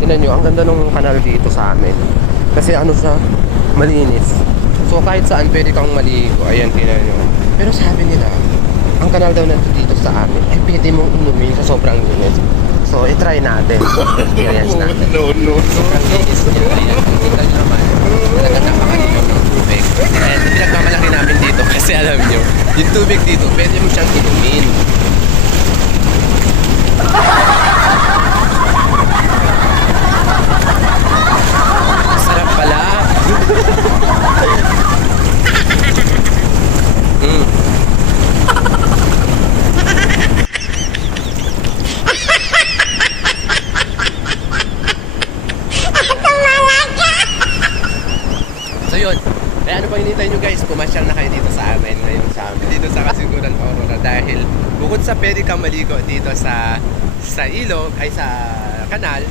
Tingnan nyo, ang ganda nung kanal dito sa amin. Kasi ano siya, malinis. So kahit saan pwede kang maligo. Ayan, tingnan nyo. Pero sabi nila, ang kanal daw na dito sa amin ay pwede mong inumin sa sobrang linis. So, i-try natin. Experience natin. No. Sobrang linis niya. Ayan, tingnan nyo naman. Talagang napakalinis ng tubig. Ayan, pinagmamalaki namin dito kasi alam nyo, yung tubig dito, pwede mo siyang inumin. Sarap pala. So yun, kaya ano pa hinintay nyo guys, pumasyal na kayo dito sa amin ngayon sa amin, dito sa Kasiguran Aurora, dahil bukod sa pwede kang maligo dito sa ilog, ay sa kanal,